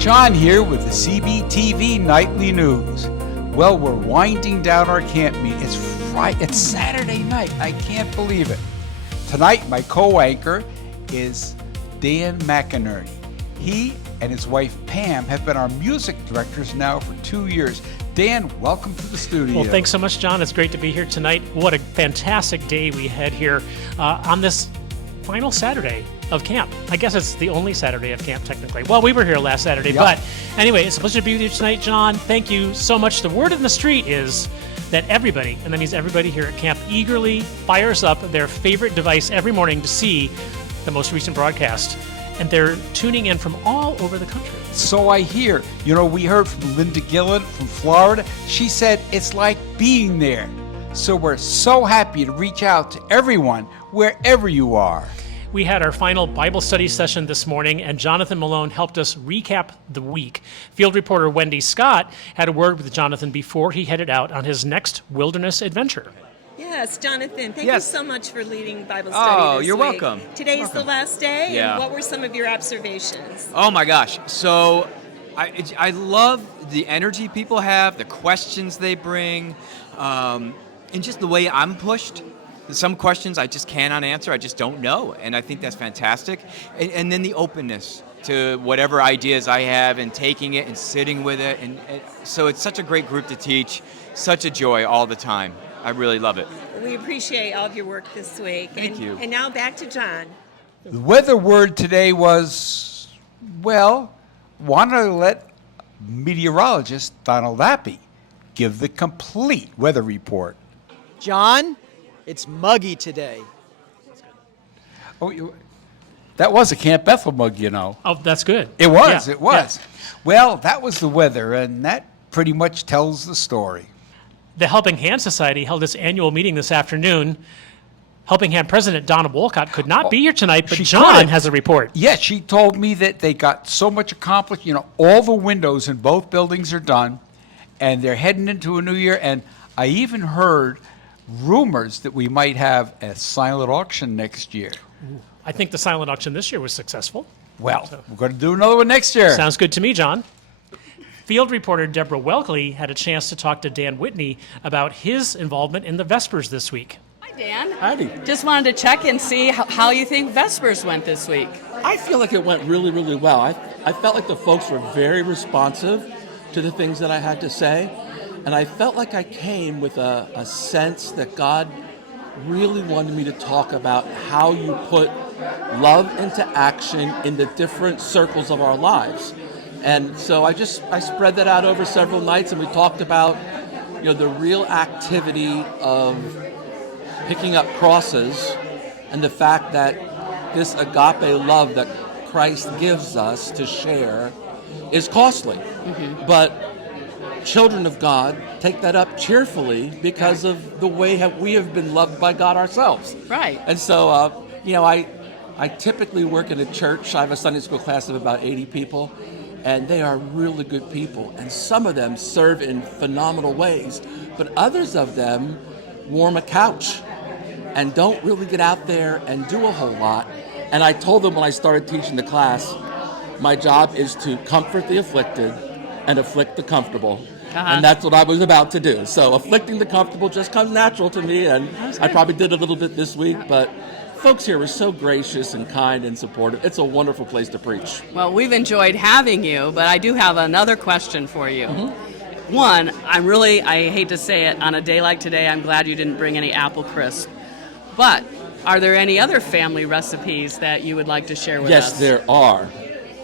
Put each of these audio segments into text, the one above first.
John here with the CBTV Nightly News. Well, we're winding down our camp meeting. It's Saturday night. I can't believe it. Tonight, my co-anchor is Dan McInerney. He and his wife Pam have been our music directors now for 2 years. Dan, welcome to the studio. Well, thanks so much, John. It's great to be here tonight. What a fantastic day we had here on this final Saturday of camp. I guess it's the only Saturday of camp, technically. Well, we were here last Saturday, but anyway, it's a pleasure to be with you tonight, John. Thank you so much. The word in the street is that everybody, and that means everybody here at camp, eagerly fires up their favorite device every morning to see the most recent broadcast. And they're tuning in from all over the country. So I hear. You know, we heard from Linda Gillen from Florida. She said it's like being there. So we're so happy to reach out to everyone, wherever you are. We had our final Bible study session this morning, and Jonathan Malone helped us recap the week. Field reporter Wendy Scott had a word with Jonathan before he headed out on his next wilderness adventure. Yes, Jonathan, thank you so much for leading Bible study this week. You're welcome. Today's the last day, Yeah. and what were some of your observations? Oh my gosh. So I love the energy people have, the questions they bring, and just the way I'm pushed. Some questions I just cannot answer. I just don't know. And I think that's fantastic. And then the openness to whatever ideas I have and taking it and sitting with it. And so it's such a great group to teach. Such a joy all the time. I really love it. We appreciate all of your work this week. Thank you. And now back to John. The weather word today was, well, want to let meteorologist Donald Appy give the complete weather report. John, it's muggy today. Oh, that was a Camp Bethel mug, you know. Oh, that's good. It was, Yeah, it was. yeah. Well, that was the weather, and that pretty much tells the story. The Helping Hand Society held its annual meeting this afternoon. Helping Hand President Donna Wolcott could not be here tonight, but She John couldn't. has a report. Yeah, she told me that they got so much accomplished. You know, all the windows in both buildings are done, and they're heading into a new year. And I even heard rumors that we might have a silent auction next year. I think the silent auction this year was successful. Well, we're going to do another one next year. Sounds good to me, John. Field reporter Deborah Welkley had a chance to talk to Dan Whitney about his involvement in the Vespers this week. Hi, Dan. Howdy. Just wanted to check and see how you think Vespers went this week. I feel like it went really, really well. I felt like the folks were very responsive to the things that I had to say. And I felt like I came with a sense that God really wanted me to talk about how you put love into action in the different circles of our lives. And so I spread that out over several nights, and we talked about, you know, the real activity of picking up crosses and the fact that this agape love that Christ gives us to share is costly. Mm-hmm. But children of God take that up cheerfully because of the way we have been loved by God ourselves. Right. And so, you know, I typically work in a church. I have a Sunday school class of about 80 people, and they are really good people. And some of them serve in phenomenal ways, but others of them warm a couch and don't really get out there and do a whole lot. And I told them when I started teaching the class, my job is to comfort the afflicted and afflict the comfortable. And that's what I was about to do. So afflicting the comfortable just comes natural to me, and I probably did a little bit this week, but folks here were so gracious and kind and supportive. It's a wonderful place to preach. Well, we've enjoyed having you, but I do have another question for you. Mm-hmm. One, I hate to say it, on a day like today, I'm glad you didn't bring any apple crisp. But are there any other family recipes that you would like to share with us? Yes, there are.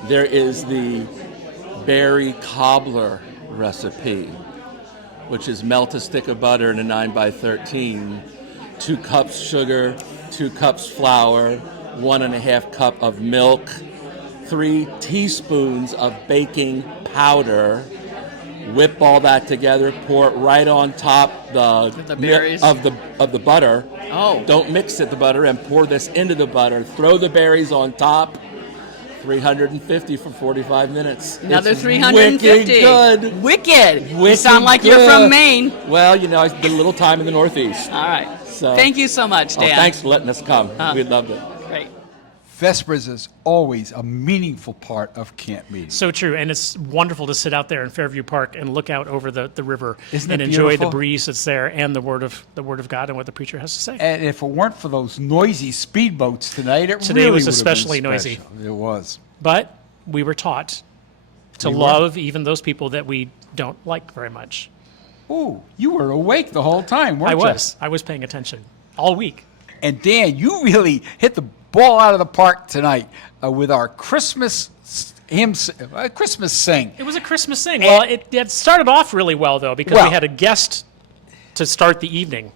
There is the berry cobbler recipe, which is melt a stick of butter in a 9x13, 2 cups sugar, 2 cups flour, 1.5 cup of milk, 3 teaspoons of baking powder. Whip all that together, pour it right on top the berries of the butter. Oh. Don't mix it, the butter, and pour this into the butter. Throw the berries on top. 350 for 45 minutes. Another It's 350. Wicked good. Wicked. You Wicked sound like good. you're from Maine. Well, you know, I spent a little time in the Northeast. All right. So, Thank you so much, Dan. thanks for letting us come. We loved it. Great. Vespers is always a meaningful part of camp meeting. So true, and it's wonderful to sit out there in Fairview Park and look out over the river Isn't and it enjoy beautiful? the breeze that's there and the word of God and what the preacher has to say. And if it weren't for those noisy speedboats tonight, Today really was would have especially been noisy. special. It was. But we were taught to We were. love even those people that we don't like very much. Ooh, you were awake the whole time, weren't you? I was paying attention all week. And Dan, you really hit the ball out of the park tonight with our Christmas Christmas sing. It was a Christmas thing. Well, it started off really well, though, because Well- we had a guest to start the evening.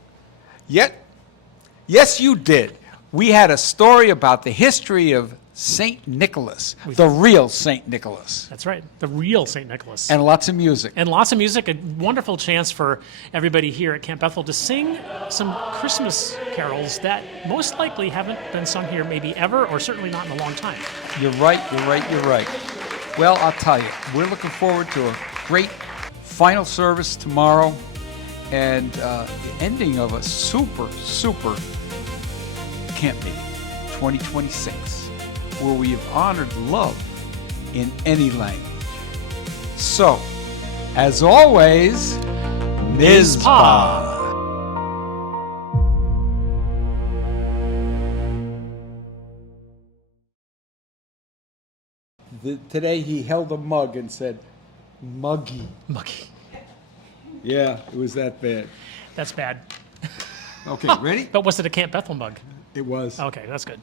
Yes, you did. We had a story about the history of St. Nicholas, the real St. Nicholas, That's right, the real St. Nicholas. and lots of music. And lots of music, a wonderful chance for everybody here at Camp Bethel to sing some Christmas carols that most likely haven't been sung here maybe ever, or certainly not in a long time. You're right. Well, I'll tell you, we're looking forward to a great final service tomorrow and the ending of a super camp meeting 2026, where we have honored love in any language. So, as always, Mizpah. Today he held a mug and said, "Muggy." Muggy. Yeah, it was that bad. That's bad. Okay, ready? But was it a Camp Bethel mug? It was. Okay, that's good.